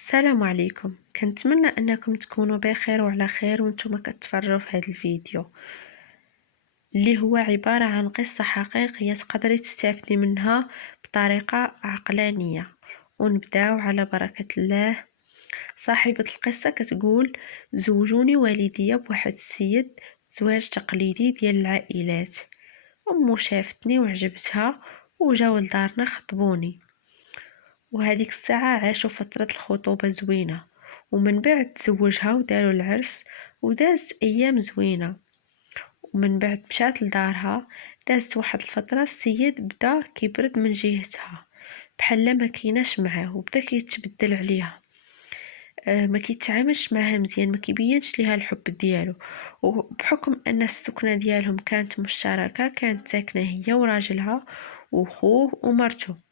السلام عليكم. كنتمنى انكم تكونوا بخير وعلى خير وانتم كتفرجوا في هذا الفيديو اللي هو عبارة عن قصة حقيقية تقدري تستافدي منها بطريقة عقلانية. ونبداو على بركة الله. صاحبة القصة كتقول: زوجوني والدي بواحد السيد، زواج تقليدي ديال العائلات. امو شافتني وعجبتها وجاو لدارنا خطبوني، وهذيك الساعة عاشوا فترة الخطوبة زوينة، ومن بعد تزوجها وداروا العرس ودازت أيام زوينة. ومن بعد مشات لدارها، دازت واحد الفترة السيد بدا كيبرد من جهتها، بحال ما كيناش معاه وبدا كيتبدل عليها. ما كيتعاملش معها مزيان، ما كيبينش ليها الحب ديالو. وبحكم ان السكنه ديالهم كانت مشتركه، كانت ساكنه هي وراجلها وخوه ومرته.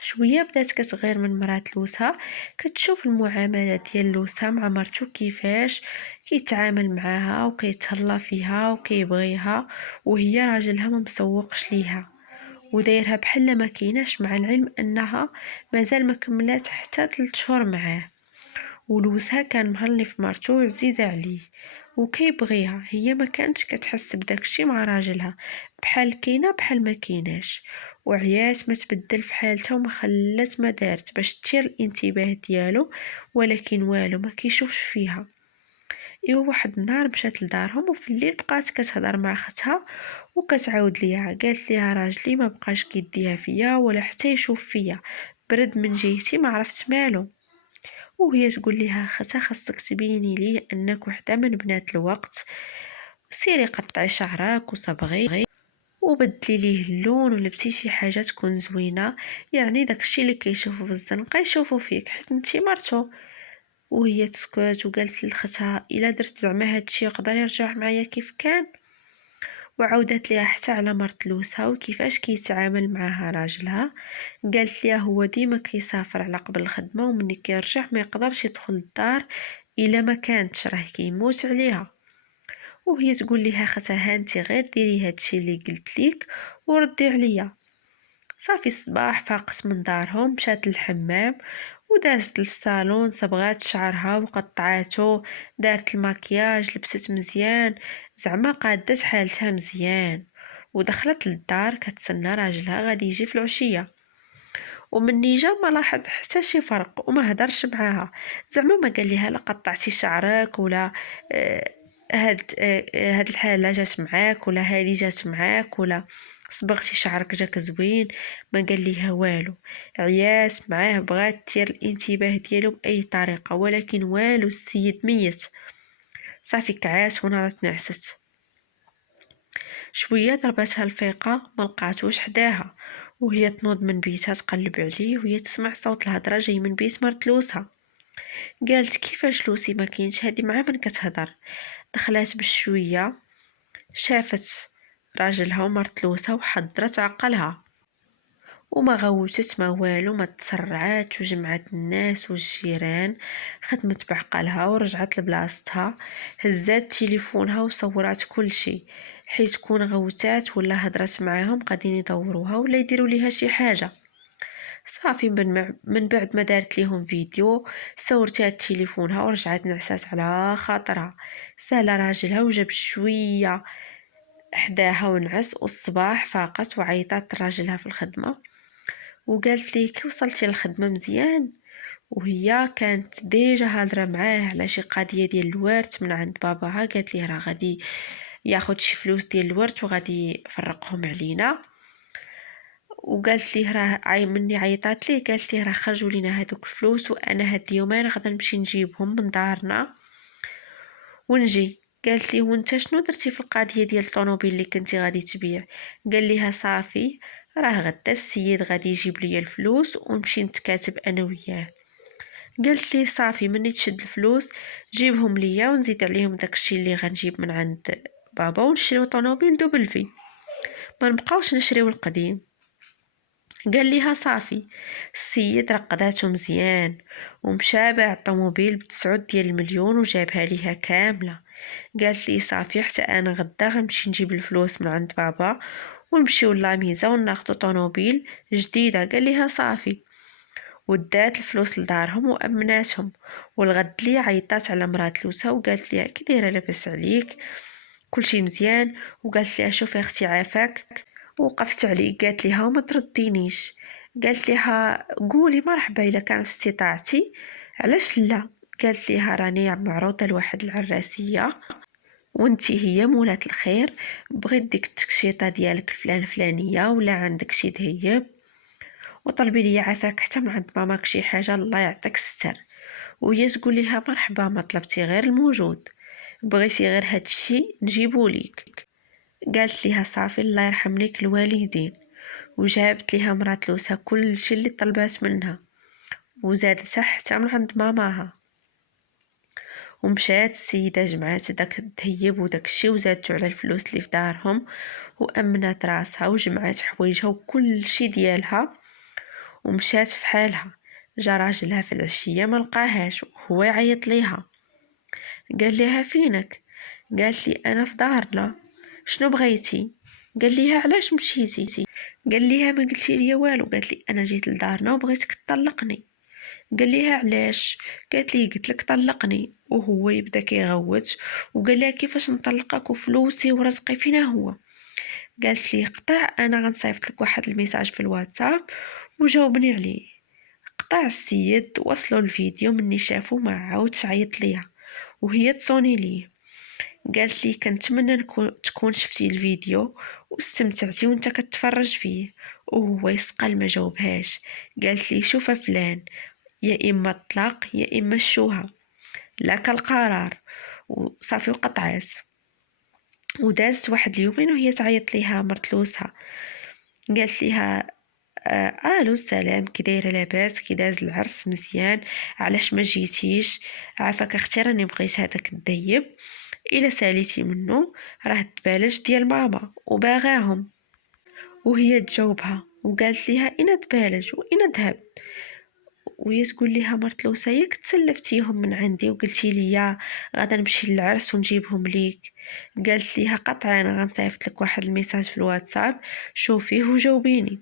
شويه بدات كتغير من مرات لوسها، كتشوف المعامله ديال لوسها مع مرتو كيفاش كيتعامل معاها وكيتهلا فيها وكيبغيها، وهي راجلها ما مسوقش ليها ودايرها بحال ما كايناش، مع العلم انها مازال ما كملات حتى 3 شهور معاه. ولوسها كان مهلي في مرتو وعزيزه عليه وكيبغيها، هي ما كانتش كتحس بداكشي مع راجلها، بحال كاينه بحال ما كايناش. وعيات ما تبدل في حالتها وما خلات ما دارت باش تثير الانتباه ديالو، ولكن والو ما كيشوفش فيها. ايوا واحد النهار مشات لدارهم، وفي الليل بقات كتهضر مع اختها وكتعاود ليها، قالت ليها: راجلي ما بقاش كيديها فيا ولا حتى يشوف فيا، برد من جهتي، ما عرفت مالو. وهي تقول لها: اختها خاصك تبيني ليه انك وحده من بنات الوقت، سيري قطعي شعرك وصبغي وبدلي ليه اللون ولبسي شي حاجه تكون زوينه، يعني داكشي اللي كيشوفوا في الزنقه يشوفوا فيك حيت انتي مرتو. وهي تسكت وقالت لختها: الا درت زعما هادشي يقدر يرجع معايا كيف كان. وعاودت ليها حتى على مرت لوسها وكيفاش كيتعامل معاها راجلها. قالت ليها: هو ديما كيسافر على قبل الخدمه، ومني كيرجع ما يقدرش يدخل الدار الا ما كانتش، راه كيموت عليها. وهي تقول ليها: اختها هانتي غير ديري هادشي اللي قلت ليك وردي عليا. صافي الصباح فاقت من دارهم، مشات للحمام ودازت للصالون، صبغات شعرها وقطعاتو، دارت الماكياج، لبست مزيان، زعما قادت حالتها مزيان. ودخلت للدار كتسنى راجلها غادي يجي في العشيه. ومني جا ما لاحظ حتى شي فرق وما هدرش معاها، زعما ما قال ليها لا قطعتي شعرك ولا هاد الحاله جات معاك ولا هادي جات معاك ولا صبغتي شعرك جاك زوين، ما قال ليها والو. عيات معاه، بغات تثير الانتباه ديالو باي طريقه، ولكن والو، السيد ميت. صافي كعات وناضت نعست. شويه ضربتها الفيقه ما لقاتوش حداها، وهي تنوض من بيتها تقلب عليه وهي تسمع صوت الهضره جاي من بيت مرت لوسها. قالت: كيفاش لوسي ما كاينش هادي مع من كتهضر؟ دخلات بشويه، شافت راجلها ومرت لوسها وحضرت عقلها، وما غوتت ما والو، ما تسرعات وجمعت الناس والجيران، خدمت بعقلها ورجعت لبلاصتها. هزات تليفونها وصورات كل شيء، حيت كون غوتات ولا هضرت معاهم قادين يدوروها ولا يديروا ليها شي حاجه. صافي من بعد ما دارت ليهم فيديو، صورتها تليفونها ورجعت نعسات على خاطرها. سالا راجلها وجاب شويه حداها ونعس، والصباح فاقت وعيطات راجلها في الخدمه وقالت لي: كي وصلتي للخدمه مزيان؟ وهي كانت ديجا هادره معاه على شي قضيه ديال الورث من عند باباها، قالت لي راه غادي ياخذ شي فلوس ديال الورث وغادي يفرقهم علينا. وقالت ليه راه مني عيطات ليه قالت ليه: راه خرجوا لينا هذوك الفلوس وانا هاد اليومين غادي نمشي نجيبهم من دارنا ونجي. قالت ليه: وانت شنو درتي في القضيه ديال الطوموبيل اللي كنتي غادي تبيع؟ قال ليها: صافي راه غدا السيد غادي يجيب لي الفلوس ونمشي نتكاتب انا وياه. قالت ليه: صافي مني تشد الفلوس جيبهم ليا ونزيد عليهم داكشي اللي غنجيب من عند بابا ونشريو طوموبيل دوبل في، ما نبقاوش نشريو القديم. قال ليها: صافي. السيد رقداتو مزيان ومشى باع الطوموبيل ب9 ديال المليون وجابها ليها كامله. قالت لي: صافي حتى انا غدا غنمشي نجيب الفلوس من عند بابا ونمشيو لاميزه وناخذ طوموبيل جديده. قال ليها: صافي. ودات الفلوس لدارهم وامناتهم. والغد لي عيطات على مرات لوسا وقالت ليها كي دايره لاباس عليك كلشي مزيان. وقالت ليها شوفي اختي عافاك. وقفت عليه قالت ليها وما تردينيش. قالت ليها قولي مرحبا الا كان في استطاعتي علاش لا. قالت ليها راني معروضه لواحد العراسيه وانتي هي مولات الخير، بغيت ديك التكشيطه ديالك فلانيه ولا عندك شي ذهيب وطلبي لي عافاك حتى من عند ماماك شي حاجه الله يعطيك الستر. وهي تقول لها مرحبا ما طلبتي غير الموجود، بغيتي غير هادشي نجيبو ليك. قالت لها صافي الله يرحم ليك الوالدين. وجابت لها مرات لوسا كل شي اللي طلبات منها وزادتها حتى من عند ماماها. ومشات السيده جمعات داك الذهب وداك الشي وزادتو على الفلوس اللي في دارهم وامنات راسها وجمعات حوايجها وكل شي ديالها ومشات في حالها. جا راجلها في العشيه ما لقاهاش وهو يعيط ليها. قال لها فينك؟ قالت لي انا في دارنا. شنو بغيتي؟ قال ليها علاش مشيتي؟ قال ليها ما قلتي لي والو. قالت لي انا جيت لدارنا وبغيتك تطلقني. قال ليها علاش؟ قالت لي قلت لك طلقني. وهو يبدا كيغوت وقال لها كيفاش نطلقك وفلوسي ورزقي فينا هو. قالت لي قطع انا غنصيفط لك واحد الميساج في الواتساب وجاوبني عليه. قطع السيد وصلوا الفيديو مني شافو ما عاودش عيط ليها وهي تصوني ليه. قالت لي كنتمنى تكون شفتي الفيديو واستمتعتي وانت كتفرج فيه. وهو يسقل ما جاوبهاش. قالت لي شوف فلان، يا اما الطلاق يا اما الشوهه، لك القرار. وصافي وقطعات. ودازت واحد اليومين وهي تعيط ليها مرتلوسها. قالت ليها الو السلام كي دايره لاباس كي داز العرس مزيان علاش ما جيتيش؟ عافاك اختي راني بغيت هذاك الديب الا ساليتي منه راه الدبالج ديال ماما وباغاهم. وهي تجاوبها وقالت ليها اين دبالج واين ذهب؟ وهي تقول ليها مرتلوسه ياك تسلفتيهم من عندي وقلتي لي غادا نمشي للعرس ونجيبهم ليك. قالت ليها قطعا انا غنصيفط لك واحد الميساج في الواتساب شوفيه وجاوبيني.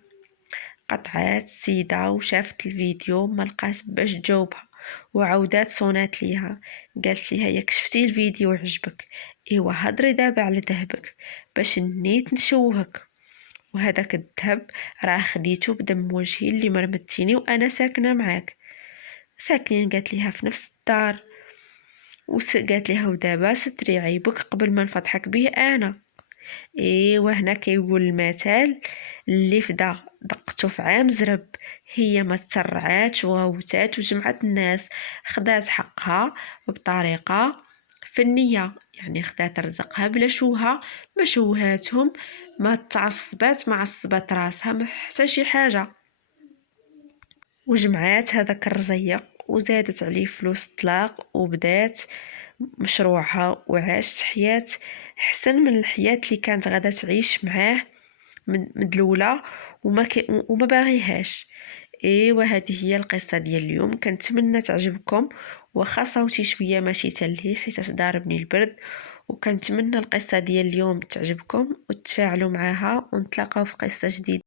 قطعات السيدة وشافت الفيديو ما لقات باش تجاوبها وعاودات صونات ليها. قالت ليها ياك شفتي الفيديو وعجبك ايوا هضري دابا على ذهبك باش نيت نشوهك. وهذاك الذهب راه خديته بدم وجهي اللي مرمتيني وانا ساكنه معاك. ساكنين قالت ليها في نفس الدار. قالت ليها ودابا ستري عيبك قبل ما نفضحك به انا. ايوا هنا كيقول المثل اللي فدا دقته في عام زرب. هي ما تسرعات وغوتات وجمعت الناس خدات حقها بطريقة فنية، يعني خدات رزقها بلا شوها ما شوهاتهم ما تعصبات ما عصبات راسها ما حتى شي حاجة. وجمعات هذاك الرزيق وزادت عليه فلوس الطلاق وبدات مشروعها وعاشت حياة حسن من الحياة اللي كانت غادا تعيش معاه مدلولة وما باغيهاش. ايوا هذه هي القصه ديال اليوم. كنتمنى تعجبكم واخا صوتي شويه ماشي تلهي حيت ضاربني البرد. وكنتمنى القصه ديال اليوم تعجبكم وتفاعلوا معها ونتلاقاو في قصه جديده.